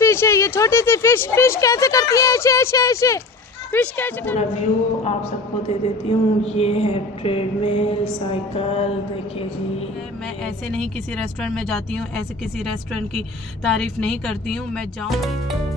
Fish है, ये छोटी सी फिश। फिश कैसे करती है ऐसे ऐसे ऐसे? फिश कैसे अपना व्यू आप सबको दे देती हूँ। ये है ट्रेडमिल, साइकिल, देखिए जी। मैं ऐसे नहीं किसी रेस्टोरेंट में जाती हूँ, ऐसे किसी रेस्टोरेंट की तारीफ नहीं करती हूँ। मैं जाऊँ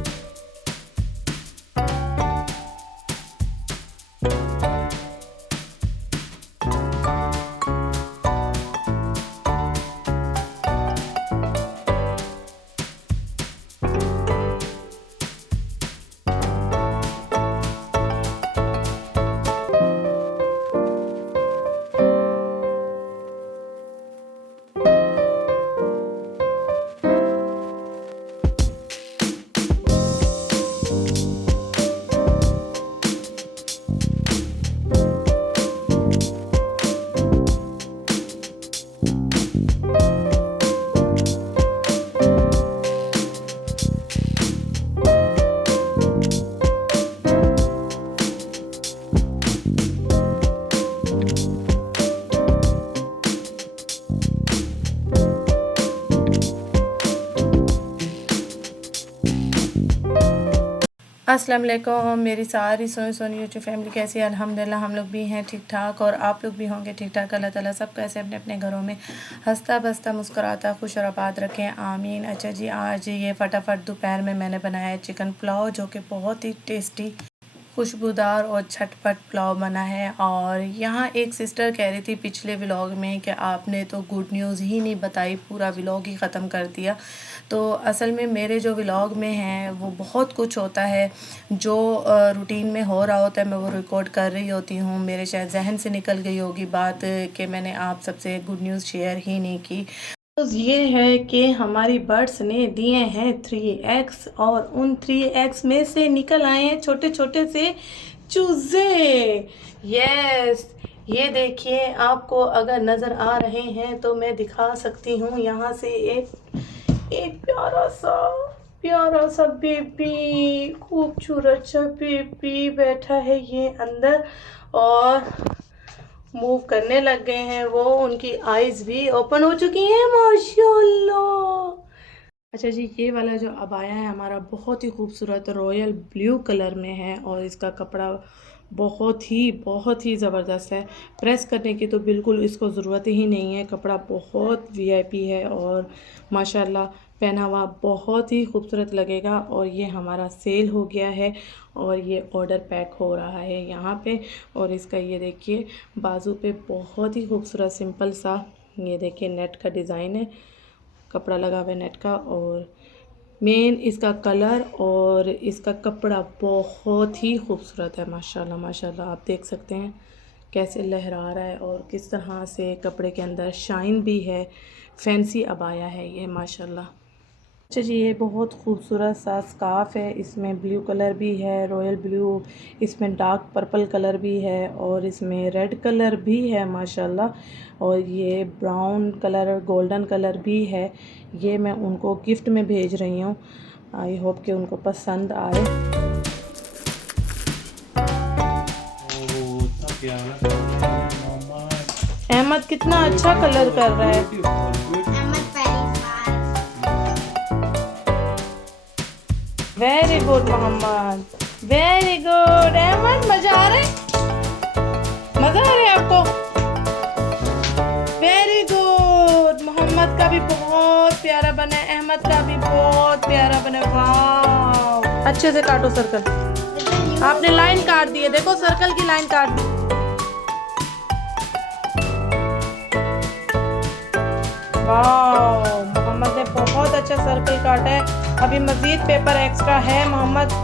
अस्सलाम वालेकुम। मेरी सारी सोनी यूट्यूब फैमिली कैसी है? अल्हम्दुलिल्लाह हम लोग भी हैं ठीक ठाक और आप लोग भी होंगे ठीक ठाक। अल्लाह ताला सब कैसे अपने अपने घरों में हंसता बसता मुस्कुराता खुश और आबाद रखें, आमीन। अच्छा जी, आज ये फटाफट दोपहर में मैंने बनाया है चिकन पुलाव, जो कि बहुत ही टेस्टी, खुशबूदार और झटपट पुलाव बना है। और यहाँ एक सिस्टर कह रही थी पिछले व्लॉग में कि आपने तो गुड न्यूज़ ही नहीं बताई, पूरा व्लॉग ही ख़त्म कर दिया। तो असल में मेरे जो व्लॉग में हैं वो बहुत कुछ होता है, जो रूटीन में हो रहा होता है मैं वो रिकॉर्ड कर रही होती हूँ। मेरे शायद जहन से निकल गई होगी बात कि मैंने आप सबसे गुड न्यूज़ शेयर ही नहीं की। तो ये है कि हमारी बर्ड्स ने दिए हैं 3 एग्स और उन 3 एग्स में से निकल आए हैं छोटे छोटे से चूजे। यस, ये देखिए, आपको अगर नज़र आ रहे हैं तो मैं दिखा सकती हूँ यहाँ से एक एक प्यारा सा बेबी, खूबसूरत सा बेबी बैठा है ये अंदर और मूव करने लग गए हैं वो। उनकी आईज भी ओपन हो चुकी हैं, माशाल्लाह। अच्छा जी, ये वाला जो अबाया है हमारा बहुत ही खूबसूरत रॉयल ब्लू कलर में है और इसका कपड़ा बहुत ही ज़बरदस्त है। प्रेस करने की तो बिल्कुल इसको ज़रूरत ही नहीं है, कपड़ा बहुत वीआईपी है और माशाल्लाह पहना हुआ बहुत ही खूबसूरत लगेगा। और ये हमारा सेल हो गया है और ये ऑर्डर पैक हो रहा है यहाँ पे। और इसका ये देखिए बाजू पे बहुत ही खूबसूरत सिंपल सा, ये देखिए नेट का डिज़ाइन है, कपड़ा लगा हुआ है नेट का। और मेन इसका कलर और इसका कपड़ा बहुत ही खूबसूरत है, माशाल्लाह माशाल्लाह। आप देख सकते हैं कैसे लहरा रहा है और किस तरह से कपड़े के अंदर शाइन भी है। फैंसी अबाया है ये माशाल्लाह। अच्छा जी, ये बहुत खूबसूरत सा स्कार्फ़ है, इसमें ब्लू कलर भी है, रॉयल ब्लू, इसमें डार्क पर्पल कलर भी है और इसमें रेड कलर भी है माशाल्लाह। और ये ब्राउन कलर, गोल्डन कलर भी है। ये मैं उनको गिफ्ट में भेज रही हूँ, आई होप कि उनको पसंद आए। अहमद कितना अच्छा कलर कर रहा है। Very good Mohammad, very good Ahmed. मजा आ रहा है? मजा आ रहा है आपको? Very good. मोहम्मद का भी बहुत प्यारा बना है, अहमद का भी बहुत प्यारा बना है। वाह, अच्छे से काटो सर्कल। आपने लाइन काट दी है, देखो सर्कल की लाइन काट दी। वाह, मोहम्मद ने बहुत अच्छा सर्कल काटा है। अभी मजीद पेपर एक्स्ट्रा है मोहम्मद।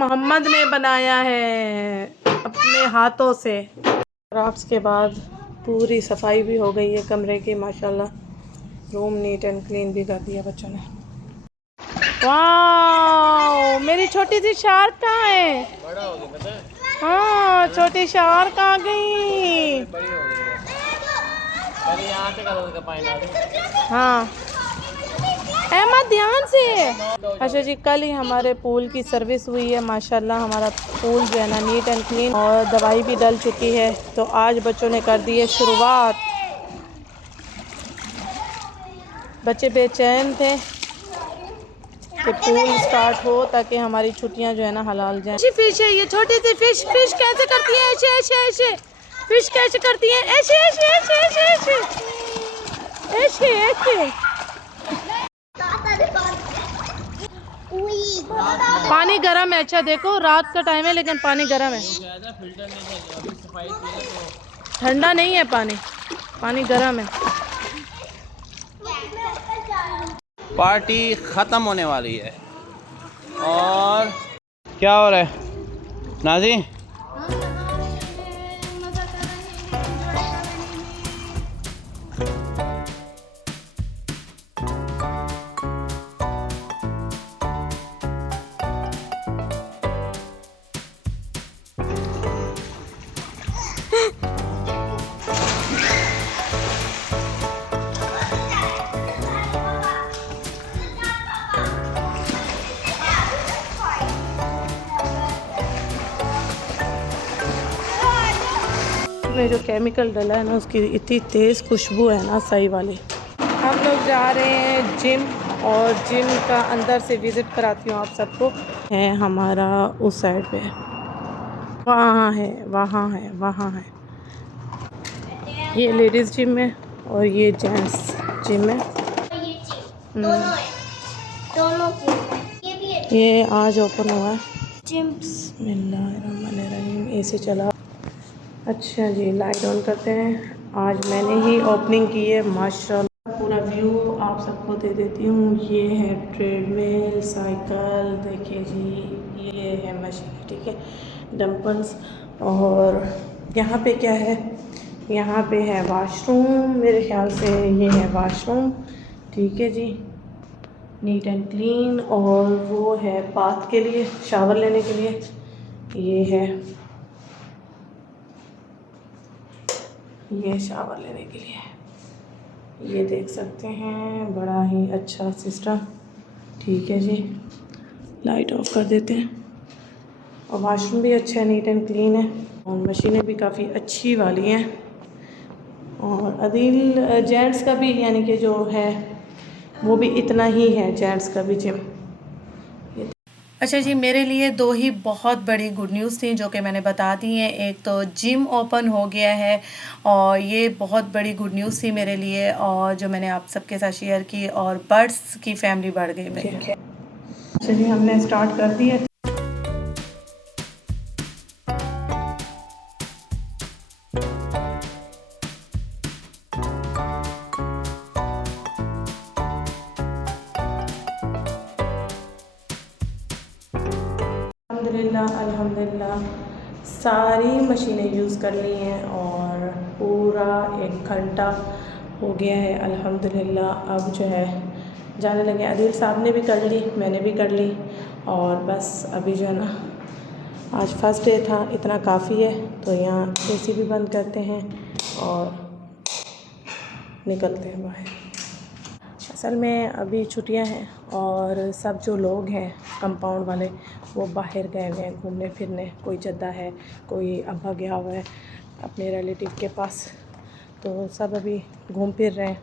मोहम्मद ने बनाया है अपने हाथों से। क्राफ्ट्स के बाद पूरी सफाई भी हो गई है कमरे की माशाल्लाह। रूम नीट एंड क्लीन भी कर दिया बच्चों ने। वाह, मेरी छोटी सी शार्क कहाँ है? बड़ा हो गया पता है? हाँ, छोटी शार्क आ गई। बड़ी हो गई है। पहले यहाँ से करो उसका पानी डाल दो। हाँ अहमद ध्यान से। अच्छा जी, कल ही हमारे पूल की सर्विस हुई है माशाल्लाह। हमारा पूल जो है ना नीट एंड क्लीन, और दवाई भी डल चुकी है। तो आज बच्चों ने कर दी है शुरुआत। बच्चे बेचैन थे कि पूल स्टार्ट हो ताकि हमारी छुट्टियां जो है ना हलाल जाएं। अच्छी फिश है ये, छोटी सी फिश। फिश कैसे करती है? ऐसे ऐसे ऐसे। फिश कैसे करती है? ऐसे ऐसे ऐसे ऐसे ऐसे ऐसे ऐसे। पानी गर्म है। अच्छा देखो, रात का टाइम है लेकिन पानी गर्म है। ठंडा नहीं है पानी, पानी गर्म है। पार्टी ख़त्म होने वाली है। और क्या हो रहा है नाजी? में जो केमिकल डला है ना, उसकी इतनी तेज़ खुशबू है ना, सही वाली। हम लोग जा रहे हैं जिम, और जिम का अंदर से विज़िट कराती हूँ आप सबको। है हमारा उस साइड पे, वहाँ है वहाँ है वहाँ है। ये लेडीज़ जिम है और ये जेंट्स जिम है। ये आज ओपन हुआ है जिम। बिस्मिल्लाहिर्रहमानिर्रहीम। ऐसे चला। अच्छा जी, लाइट ऑन करते हैं। आज मैंने ही ओपनिंग की है माशाल्लाह। पूरा व्यू आप सबको दे देती हूँ। ये है ट्रेडमिल, साइकिल, देखिए जी, ये है मशीन, ठीक है, डंपल्स। और यहाँ पे क्या है? यहाँ पे है वाशरूम, मेरे ख्याल से ये है वाशरूम, ठीक है जी, नीट एंड क्लीन। और वो है बाथ के लिए, शावर लेने के लिए। ये है, ये शावर लेने के लिए, ये देख सकते हैं, बड़ा ही अच्छा सिस्टम, ठीक है जी। लाइट ऑफ कर देते हैं। और वाशरूम भी अच्छा है, नीट एंड क्लीन है, और मशीनें भी काफ़ी अच्छी वाली हैं। और अदील जेंट्स का भी, यानी कि जो है वो भी इतना ही है, जेंट्स का भी जिम। अच्छा जी, मेरे लिए दो ही बहुत बड़ी गुड न्यूज़ थी जो कि मैंने बता दी हैं। एक तो जिम ओपन हो गया है, और ये बहुत बड़ी गुड न्यूज़ थी मेरे लिए, और जो मैंने आप सबके साथ शेयर की। और बर्ड्स की फैमिली बढ़ गई मेरी। अच्छा जी, हमने स्टार्ट कर दिया। अल्हम्दुलिल्लाह सारी मशीनें यूज़ कर ली हैं, और पूरा 1 घंटा हो गया है अल्हम्दुलिल्लाह। अब जो है जाने लगे। अदील साहब ने भी कर ली, मैंने भी कर ली, और बस अभी जो है ना, आज फर्स्ट डे था, इतना काफ़ी है। तो यहाँ एसी भी बंद करते हैं और निकलते हैं बाहर। असल में अभी छुट्टियां हैं, और सब जो लोग हैं कंपाउंड वाले, वो बाहर गए हुए हैं घूमने फिरने। कोई जद्दा है, कोई अब्बा गया हुआ है अपने रिलेटिव के पास, तो सब अभी घूम फिर रहे हैं।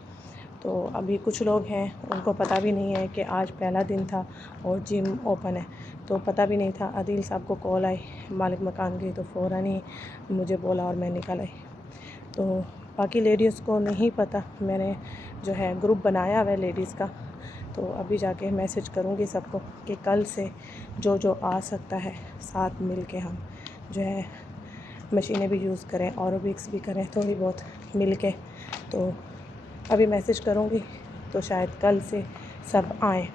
तो अभी कुछ लोग हैं, उनको पता भी नहीं है कि आज पहला दिन था और जिम ओपन है, तो पता भी नहीं था। अदील साहब को कॉल आई मालिक मकान की, तो फ़ौरन ही मुझे बोला और मैं निकल आई। तो बाकी लेडीज़ को नहीं पता, मैंने जो है ग्रुप बनाया हुआ है लेडीज़ का, तो अभी जाके मैसेज करूँगी सबको कि कल से जो जो आ सकता है साथ मिल के हम जो है मशीनें भी यूज़ करें, एरोबिक्स भी करें थोड़ी बहुत मिल के। तो अभी मैसेज करूँगी, तो शायद कल से सब आएँ।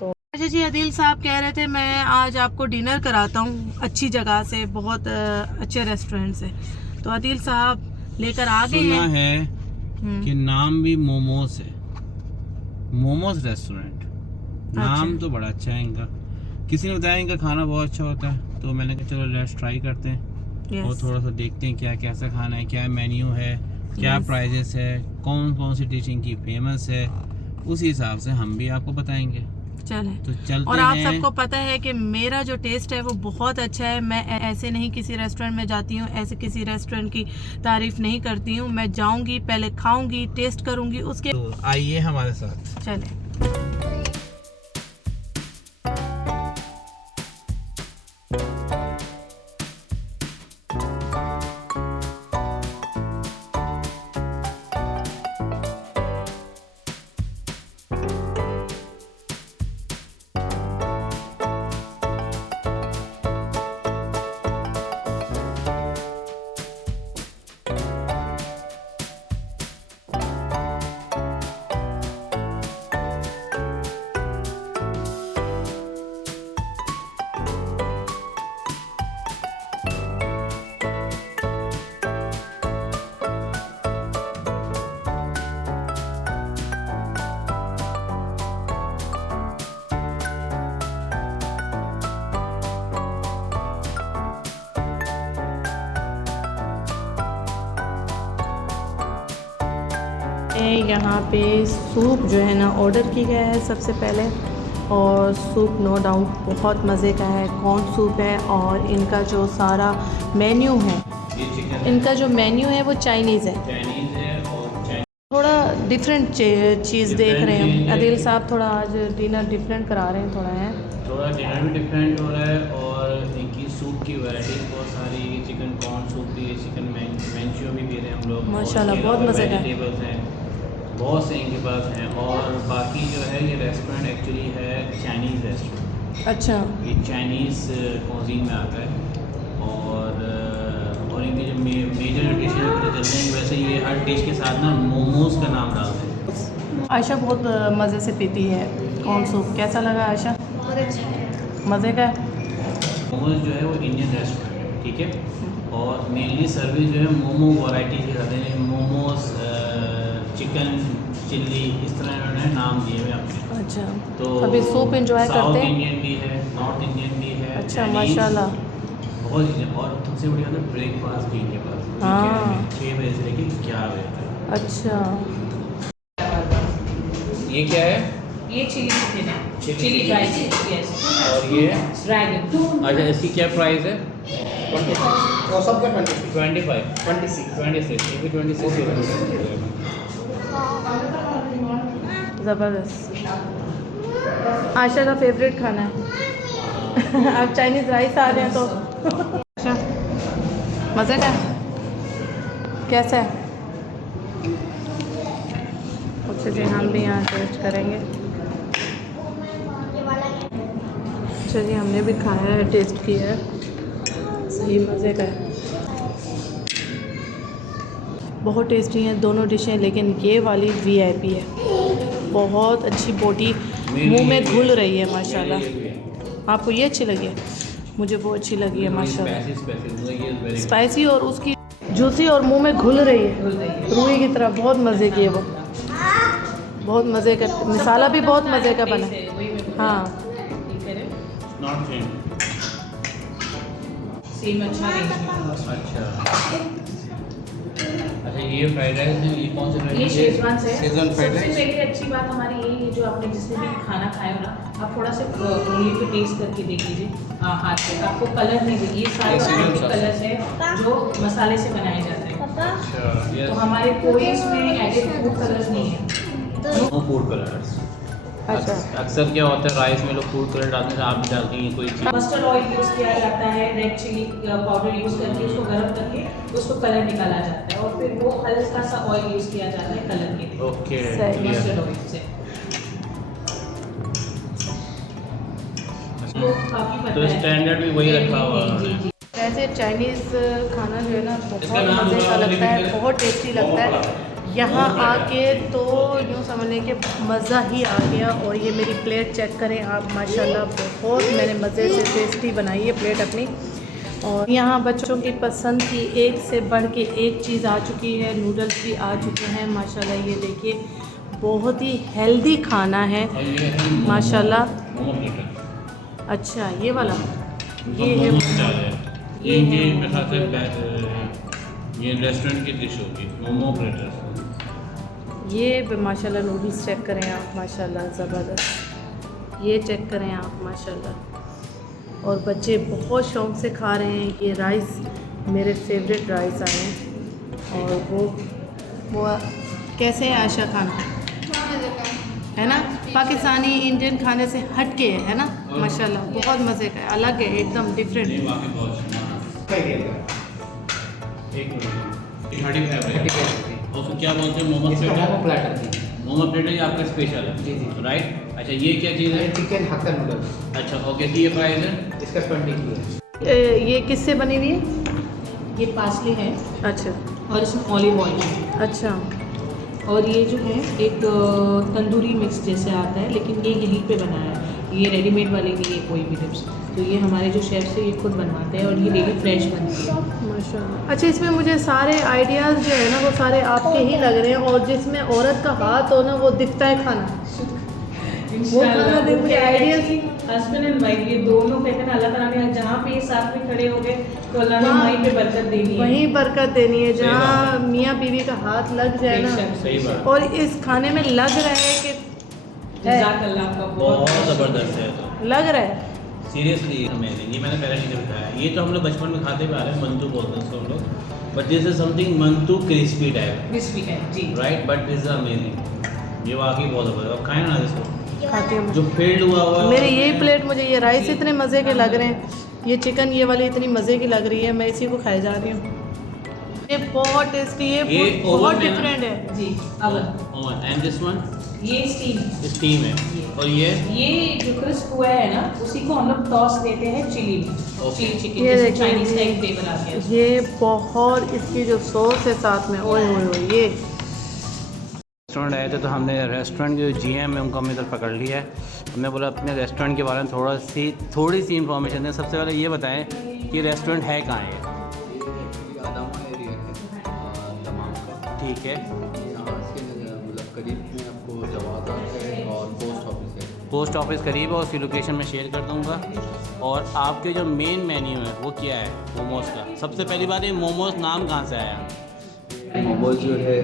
तो अच्छा जी, अदील साहब कह रहे थे मैं आज आपको डिनर कराता हूँ अच्छी जगह से, बहुत अच्छे रेस्टोरेंट से। तो अदील साहब लेकर आ गए सुना हैं। है कि नाम भी मोमोज है, मोमोज रेस्टोरेंट। नाम तो बड़ा अच्छा है इनका। किसी ने बताया इनका खाना बहुत अच्छा होता है, तो मैंने कहा चलो लेट्स ट्राई करते हैं और थोड़ा सा देखते हैं क्या कैसा खाना है, क्या मेन्यू है, क्या प्राइजेस है, कौन कौन सी डिश इनकी फेमस है। उसी हिसाब से हम भी आपको बताएंगे। चले तो चलते और आप हैं। सबको पता है कि मेरा जो टेस्ट है वो बहुत अच्छा है। मैं ऐसे नहीं किसी रेस्टोरेंट में जाती हूँ, ऐसे किसी रेस्टोरेंट की तारीफ नहीं करती हूँ। मैं जाऊंगी, पहले खाऊंगी, टेस्ट करूंगी, उसके तो आइए हमारे साथ। चले। यहाँ पे सूप जो है ना ऑर्डर की गया है सबसे पहले, और सूप नो डाउट बहुत मज़े का है। कॉर्न सूप है और इनका जो सारा मेन्यू है, इनका जो मेन्यू है वो चाइनीज़ है। और थोड़ा डिफरेंट चीज़ देख रहे हैं हम। अदील साहब थोड़ा आज डिनर डिफरेंट करा रहे हैं, थोड़ा डिनर भी डिफरेंट हो रहा है और इनकी सूप की वैरायटी बहुत सारी। चिकन कॉर्न सूप भी है, चिकन मैंचो भी दे रहे हैं हम लोग माशाल्लाह, बहुत मज़े का है। वेजिटेबल्स हैं, बहुत से इनके पास हैं। और बाकी जो है ये रेस्टोरेंट एक्चुअली है चाइनीज़ रेस्टोरेंट। अच्छा, ये चाइनीज़ कुजीन में आता है और इनकी जो मेजर डिशेज चलते हैं, वैसे ये हर डिश के साथ ना मोमोज का नाम डालते हैं। आयशा बहुत मज़े से पीती है कॉर्न सूप। कैसा लगा आयशा? बहुत अच्छा है। मज़े का है। मोमोज जो है वो इंडियन रेस्टोरेंट है, ठीक है। और मेनली सर्विस जो है मोमो वैरायटी के साथ है, मोमोज, चिकन चिल्ली, इस तरह इन्होंने नाम दिए हुए अपने। अच्छा, तो अभी सूप एंजॉय करते साउथ हैं। इंडियन भी है, नॉर्थ इंडियन भी है। अच्छा, Chinese, माशाल्लाह। बहुत चीज़ें। और सबसे बढ़िया होता है ब्रेकफास्ट भी इनके पास। हाँ। 6 बजे से लेके 11 बजे तक। अच्छा, ये क्या है? ये चिली चिकन है, चिली चिली राइस, यस। और ये ड्रैगन अच्छा, इसकी क्या प्राइस है? 25 26 ये भी 26 ज़बरदस्त। आयशा का फेवरेट खाना है। अब चाइनीज़ राइस आ रहे हैं तो अच्छा, मज़े का है। कैसा है? अच्छा जी, हम भी यहाँ टेस्ट करेंगे। अच्छा जी, हमने भी खाया है, टेस्ट किया है, सही मज़े का है। बहुत टेस्टी हैं दोनों डिशें, लेकिन ये वाली वीआईपी है। बहुत अच्छी बोटी मुंह में घुल रही है माशाल्लाह। आपको ये अच्छी लगी है? मुझे वो अच्छी लगी है माशाल्लाह। स्पाइसी और उसकी जूसी और मुंह में घुल रही है रूई की तरह। बहुत मज़े की है वो, बहुत मज़े का। मसाला भी बहुत मज़े का बना है। हाँ, सेम अच्छा रेंज में। अच्छा, ये फ्राइड राइस है, ये कौन सा ये शेजवान से है। शेजवान फ्राइड सबसे राइस। पहले अच्छी बात हमारी यही है, जो आपने जिसने भी खाना खाया हो ना, आप थोड़ा सा उंगली पे टेस्ट करके देख लीजिए। हाँ, हाथ पे आपको कलर नहीं देगी। ये सारे कलर्स है जो मसाले से बनाए जाते हैं। अच्छा, तो हमारे कोई इसमें एडिड फूड कलर्स नहीं है। No food colours. अच्छा। अक्सर क्या होता है राइस में लोग फूड कलर डालते हैं, आप भी डालते हैं कोई चीज़। मस्टर्ड ऑयल यूज़ किया जाता है, रेड चिली पाउडर यूज़ करके उसको गर्म करके उसको कलर निकाला जाता है, और फिर वो हल्का सा ऑयल यूज़ किया जाता है कलर के लिए। ओके, सही। मस्टर्ड ऑयल से तो काफ़ी पता तो है। स्टैंडर्ड भी वही रखा हुआ है जी, जी, जी। वैसे चाइनीज़ खाना जो है ना इसका बहुत नाम मज़े का दोबारा लगता है, रिपीट करें। बहुत टेस्टी लगता है। यहाँ आके तो यूँ समझ लें कि मज़ा ही आ गया। और ये मेरी प्लेट चेक करें आप, माशाल्लाह बहुत मैंने मज़े से टेस्टी बनाई है प्लेट अपनी। और यहाँ बच्चों की पसंद की एक से बढ़ के एक चीज़ आ चुकी है, नूडल्स भी आ चुके हैं माशाल्लाह। ये देखिए बहुत ही हेल्दी खाना है माशाल्लाह। अच्छा ये वाला ये है, ये रेस्टोरेंट की डिश होगी मोमो प्लेटर। ये माशाल्लाह नूडल्स चेक करें आप, माशाल्लाह ज़बरदस्त। ये चेक करें आप माशाल्लाह। और बच्चे बहुत शौक़ से खा रहे हैं। ये राइस मेरे फेवरेट राइस आए हैं। और वो कैसे है आयशा खाना, है ना, पाकिस्तानी इंडियन खाने से हट के है ना माशाल्लाह, बहुत मज़े का है, अलग है एकदम डिफरेंट। और फिर क्या बोलते हैं मोमो प्लेटर? मोमो प्लेटर ये आपका स्पेशल है? जी जी राइट। अच्छा ये क्या चीज़ है? चिकन हक्का नूडल्स। अच्छा ओके, तो ये प्राइस है इसका 20 की है। ये किससे बनी हुई है? ये पार्सले है अच्छा और इसमें ऑलिव ऑयल है। अच्छा। और ये जो है एक तंदूरी मिक्स जैसे आता है, लेकिन ये यहीं पे बनाया है। ये रेडीमेड वाले नहीं है कोई भी टिप्स, तो ये हमारे जो शेफ्स है ये खुद बनवाते हैं और ये डेली फ्रेश बनती है माशाल्लाह। अच्छा इसमें मुझे सारे आइडियाज़ जो है ना वो सारे आपके ही लग रहे हैं। और जिसमें औरत का हाथ हो ना वो दिखता है खाना, वो खाना देख मुझे आइडियाज़। हस्बैंड एंड वाइफ ये दोनों कहते हैं ना, अल्लाह ताला ने जहाँ पे ये साथ में खड़े हो गए तो अल्लाह ने वहीं पे बरकत देनी है, वहीं बरकत देनी है जहाँ मियाँ बीवी का हाथ लग जाए ना। सही बात। और इस खाने में लग रहा है कि जज़ाकल्लाह आपका बहुत ज़बरदस्त है तो लग रहा है सीरियसली अमेजिंग। ये मैंने पहले नहीं बताया, ये तो हम लोग बचपन में खाते हुए आ रहे हैं, मंतू बोलते हैं इसको हम लोग, बट दिस इज समथिंग मंतू क्रिस्पी टाइप, क्रिस्पी है जी right, but this is amazing. ये वाकई बहुत ज़बरदस्त। अब खाएं ना इसको, खाती हूँ। जो फील्ड हुआ हुआ मेरे यही प्लेट, मुझे ये राइस इतने मज़े के लग रहे हैं, ये चिकन ये वाली इतनी मज़े की लग रही है, मैं इसी को खाए जा रही हूँ। ये बहुत टेस्टी है, ये बहुत oven में ना? डिफरेंट है जी। अब एंड दिस वन ये स्टीम है। और ये जो क्रिस्प हुआ है ना उसी को हम लोग टॉस देते हैं चिली में, चिली चिकन ये जैसे देखिए चाइनीज टाइप फ्लेवर आ गया। ये बहुत, इसकी जो सॉस है साथ में, ओए ओए ओए, ये रेस्टोरेंट आए थे तो हमने रेस्टोरेंट के जो GM है उनको हमने इधर पकड़ लिया है। हमने बोला अपने रेस्टोरेंट के बारे में थोड़ी सी इन्फॉर्मेशन दें। सबसे पहले ये बताएं कि रेस्टोरेंट है कहाँ है? आदामा एरिया है दमाम का, ठीक है। यहाँ से मतलब करीब में आपको जवादा है और पोस्ट ऑफिस है। पोस्ट ऑफिस करीब है, उसकी लोकेशन मैं शेयर कर दूंगा। और आपके जो मेन मेन्यू है वो क्या है मोमोज़ का? सबसे पहली बात ये मोमोज़ नाम कहाँ से आया? मोमोज जो है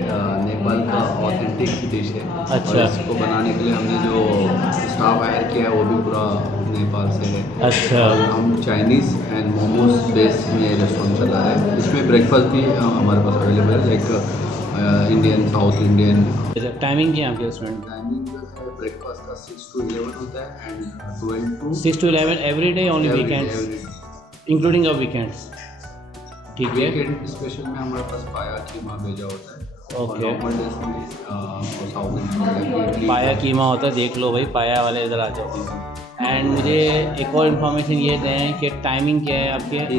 नेपाल का ऑथेंटिक डिश है। अच्छा। और इसको बनाने के लिए हमने जो स्टाफ हायर किया है वो भी पूरा नेपाल से है। अच्छा। और हम चाइनीज़ एंड मोमोज बेस में रेस्टोरेंट चला रहे हैं। इसमें ब्रेकफास्ट भी हमारे पास अवेलेबल है, like Indian, south Indian. Timing क्या है आपके रेस्टोरेंट? टाइमिंग जो है ब्रेकफास्ट का 6 to 11 होता है and 12 to 6 to 11 every day, only weekends including a weekends? ठीक है। वीकेंड स्पेशल में हमारे पास पाया कीमा भेजा होता है। ओके। और नॉर्मल डेज में साउथ इंडियन पाया कीमा होता है, देख लो भाई, पाया वाले इधर आ जाओ। एंड मुझे एक और इन्फॉर्मेशन ये दें कि टाइमिंग क्या है आपके? एंड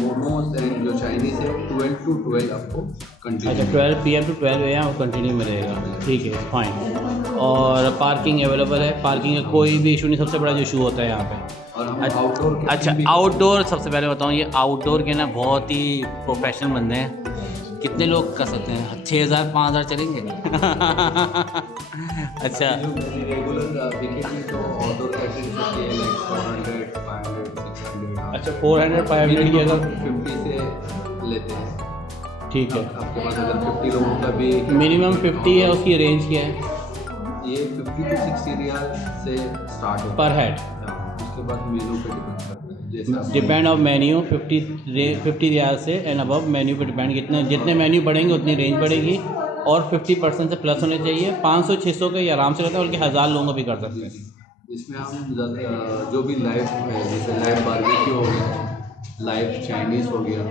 मोमोज एंड जो चाइनीज़ है 12 to 12 आपको कंटिन्यू। अच्छा 12 PM to 12 AM वो कंटिन्यू में रहेगा, ठीक है फाइन। और पार्किंग अवेलेबल है? पार्किंग का कोई भी इशू नहीं, सबसे बड़ा जो इशू होता है यहाँ पे। और हम आउटडोर। अच्छा आउटडोर, सबसे पहले बताऊँ ये आउटडोर के ना बहुत ही प्रोफेशनल बंदे हैं। कितने लोग कर सकते हैं? 6000 5000 चलेंगे? अच्छा रेगुलर वीकेंड तो आउटडोर कैटरिंग होती है, लाइक 400 500 600। अच्छा 400 500 की अगर 50 से लेते हैं। ठीक है। आपके पास अगर 50 लोगों का भी मिनिमम 50 है, उसकी रेंज क्या है? ये 50 to 60 रियाल से स्टार्ट होता पर हेड? है। उसके बाद मेनू पे डिपेंड करता है, जैसे आप डिपेंड ऑफ मेन्यू। 50 रियाल से एंड अबव मेन्यू पे डिपेंड, जितने मेन्यू बढ़ेंगे उतनी रेंज बढ़ेगी। और 50% से प्लस होने चाहिए। 500-600 का ये आराम से रहता है, बल्कि 1000 लोगों का भी कर सकते हैं। इसमें हम जो भी लाइव है, जैसे लाइव बारबेक्यू हो गया, लाइव चाइनीज़ हो गया,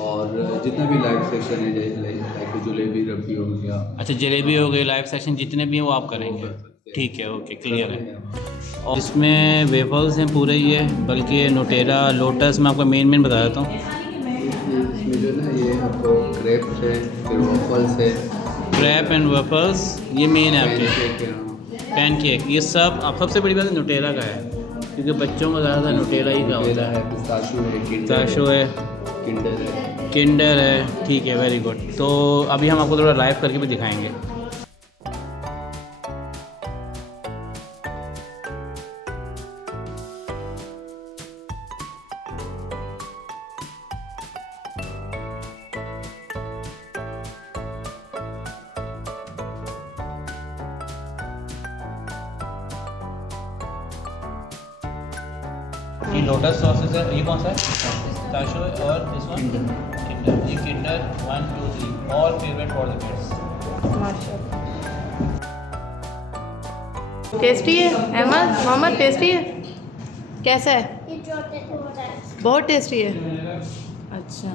और जितने भी लाइव सेक्शन है, जैसे लाइक जलेबी रबड़ी हो गया। अच्छा जलेबी हो गई, लाइव सेशन जितने भी हैं वो आप करेंगे? ठीक है, ओके क्लियर है। और इसमें वेफल्स हैं पूरे ये, बल्कि नोटेरा लोटस, मैं आपको मेन बता देता हूँ। इसमें जो है ना ये आपको क्रेप्स है, फिर वॉफल्स है, क्रैप एंड वेफल्स, ये मेन है आपके पैनकेक है। पैनकेक। ये सब अब सबसे बड़ी बात न्यूटेला का है, क्योंकि बच्चों को ज़्यादा न्यूटेला ही का होता है। पिस्ताशियो है, पिस्ताशियो है, किंडर है। किंडर है, ठीक है, वेरी गुड। तो अभी हम आपको थोड़ा लाइव करके भी दिखाएंगे। ये लोटस सॉसेस है, ये कौन सा है? पिस्ताशियो और दिस वन किंडर। ये Kinder 1 2 3 all favourite for the kids. माशाल्लाह टेस्टी है। अहमद मोहम्मद टेस्टी है, कैसा है? बहुत टेस्टी है। अच्छा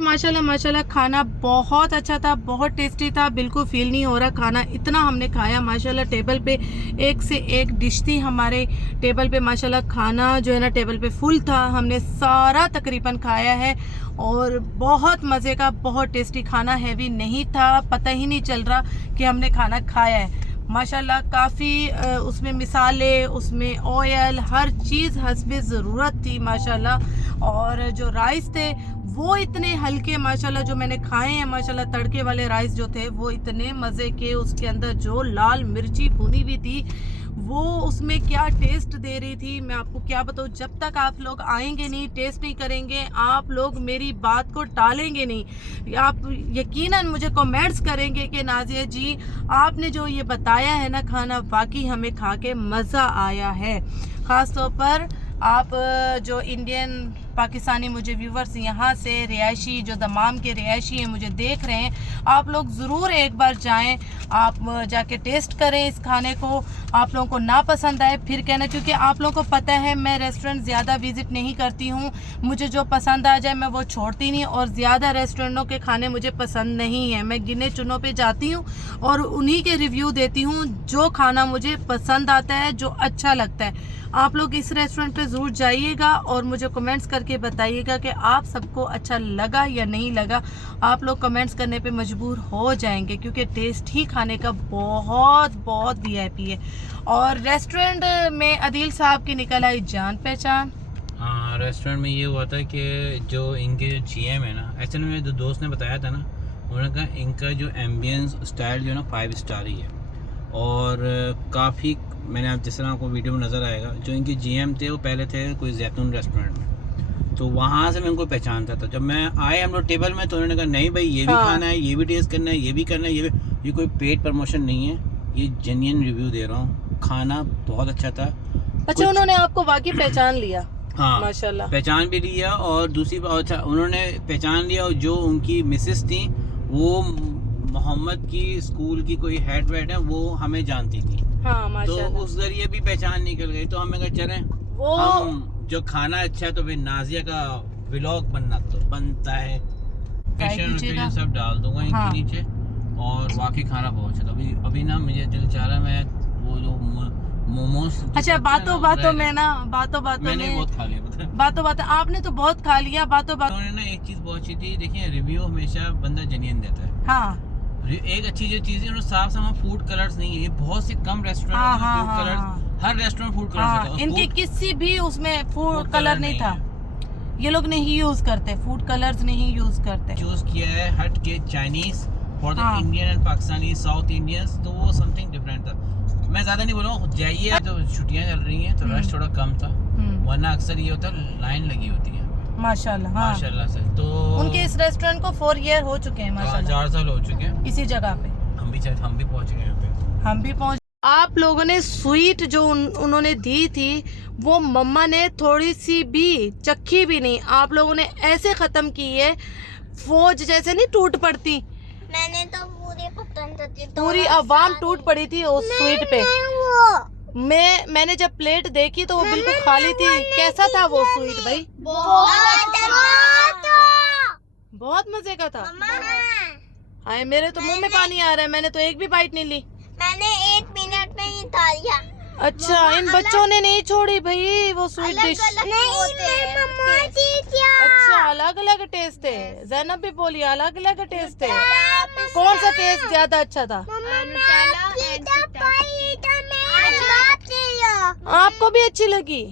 माशाल्लाह माशाल्लाह, खाना बहुत अच्छा था, बहुत टेस्टी था, बिल्कुल फील नहीं हो रहा खाना इतना हमने खाया माशाल्लाह। टेबल पे एक से एक डिश थी हमारे टेबल पे माशाल्लाह। खाना जो है ना टेबल पे फुल था, हमने सारा तकरीबन खाया है और बहुत मज़े का, बहुत टेस्टी खाना। हैवी नहीं था, पता ही नहीं चल रहा कि हमने खाना खाया है माशाल्लाह। काफ़ी उसमें मिसाले, उसमें ऑयल, हर चीज़ हस्बे ज़रूरत थी माशाल्लाह। और जो राइस थे वो इतने हल्के माशाल्लाह, जो मैंने खाए हैं माशाल्लाह, तड़के वाले राइस जो थे वो इतने मज़े के। उसके अंदर जो लाल मिर्ची भुनी हुई थी वो उसमें क्या टेस्ट दे रही थी, मैं आपको क्या बताऊँ। जब तक आप लोग आएंगे नहीं, टेस्ट नहीं करेंगे, आप लोग मेरी बात को टालेंगे नहीं। आप यकीनन मुझे कमेंट्स करेंगे कि नाज़िया जी आपने जो ये बताया है ना खाना, वाकई हमें खा के मज़ा आया है। ख़ास तौर पर आप जो इंडियन पाकिस्तानी मुझे व्यूवर्स यहाँ से रिहायशी, जो दमाम के रिहायशी हैं, मुझे देख रहे हैं, आप लोग ज़रूर एक बार जाएं, आप जाके टेस्ट करें इस खाने को। आप लोगों को ना पसंद आए फिर कहना, क्योंकि आप लोगों को पता है मैं रेस्टोरेंट ज़्यादा विज़िट नहीं करती हूँ। मुझे जो पसंद आ जाए मैं वो छोड़ती नहीं, और ज़्यादा रेस्टोरेंटों के खाने मुझे पसंद नहीं है। मैं गिने चुनों पे जाती हूँ और उन्हीं के रिव्यू देती हूँ, जो खाना मुझे पसंद आता है, जो अच्छा लगता है। आप लोग इस रेस्टोरेंट पे ज़रूर जाइएगा और मुझे कमेंट्स करके बताइएगा कि आप सबको अच्छा लगा या नहीं लगा। आप लोग कमेंट्स करने पे मजबूर हो जाएंगे, क्योंकि टेस्ट ही खाने का बहुत बहुत वीआईपी है। और रेस्टोरेंट में अदील साहब की निकल आई जान पहचान। हाँ, रेस्टोरेंट में ये हुआ था कि जो इनके जो जीएम है ना, एक्चुअली मेरे दोस्त ने बताया था ना, उन्होंने कहा इनका जो एम्बियंस स्टाइल जो है ना 5 स्टार ही है। और काफ़ी, मैंने आप जिस तरह आपको वीडियो में नज़र आएगा, जो इनके जीएम थे वो पहले थे कोई जैतून रेस्टोरेंट में, तो वहाँ से मैं उनको पहचानता था। जब मैं आए हम लोग टेबल में, तो उन्होंने कहा नहीं भाई ये भी खाना है, ये भी टेस्ट करना है, ये भी करना है, ये कोई पेड प्रमोशन नहीं है, ये जेन्युइन रिव्यू दे रहा हूँ। खाना बहुत अच्छा था। अच्छा, उन्होंने आपको वाकई पहचान लिया? हाँ माशाल्लाह, पहचान भी लिया। और दूसरी बात, अच्छा उन्होंने पहचान लिया, और जो उनकी मिसेस थी वो मोहम्मद की स्कूल की कोई हेड वेड है, वो हमें जानती थी। हाँ तो माशाल्लाह, उस जरिए भी पहचान निकल गई। तो हमें कहा चलें वो हम, जो खाना अच्छा है तो फिर नाजिया का व्लॉग बनता है। लोकेशन सब डाल दूंगा इनके हाँ। नीचे। और वाकई खाना बहुत अच्छा था। अभी ना मुझे दिल चाह रहा है मैं वो जो मोमोज। अच्छा, बातों बातों में ना, बातों बातों मैंने में, बहुत खा लिया पता है। बातों बातों आपने तो बहुत खा लिया। बातों बातों उन्होंने ना एक चीज बहुत अच्छी थी, देखिए रिव्यू हमेशा बंदा जेन्युइन देता है। हाँ एक अच्छी जो चीज है, उन्होंने साफ साफ फूड कलर्स नहीं है। ये बहुत से कम रेस्टोरेंट हाँ, में हाँ, फूड हाँ, कलर्स, हाँ। हर रेस्टोरेंट फूड कलर्स हाँ, होता है। इनके किसी भी उसमें फूड कलर नहीं था। है। ये लोग नहीं यूज करते, फूड कलर्स नहीं यूज करते। चूज किया है हट के चाइनीज फॉर द हाँ। Indian and Pakistani south Indians, तो वो समथिंग डिफरेंट था। मैं ज्यादा नहीं बोलूँगा, जाइए, तो छुट्टियां चल रही हैं तो रश थोड़ा कम था, वरना अक्सर ये होता लाइन लगी होती है माशाल्लाह। हाँ, माशाल्लाह से। तो उनके इस रेस्टोरेंट को 4 ईयर हो चुके हैं माशाल्लाह, 4 साल हो चुके हैं। इसी जगह पे हम भी पहुंच गए यहाँ पे। हम भी पहुंच। आप लोगों ने स्वीट जो उन्होंने दी थी, वो मम्मा ने थोड़ी सी भी चखी भी नहीं। आप लोगों ने ऐसे खत्म की है, फौज जैसे नहीं टूट पड़ती। मैंने तो पूरी आवाम टूट पड़ी थी उस स्वीट पे। मैंने जब प्लेट देखी तो वो बिल्कुल खाली थी। कैसा था वो स्वीट भाई? बहुत मजे का था। हाय, मेरे तो मुंह में पानी आ रहा है, मैंने तो एक भी बाइट नहीं ली। मैंने 1 मिनट में ही खा लिया। अच्छा, इन बच्चों ने नहीं छोड़ी भाई वो स्वीट डिश। नहीं, अच्छा, अलग अलग टेस्ट थे? जैनब भी बोली अलग अलग टेस्ट थे। कौन सा टेस्ट ज्यादा अच्छा था? नुटेला एंड पिस्ताचियो। आपको भी अच्छी लगी?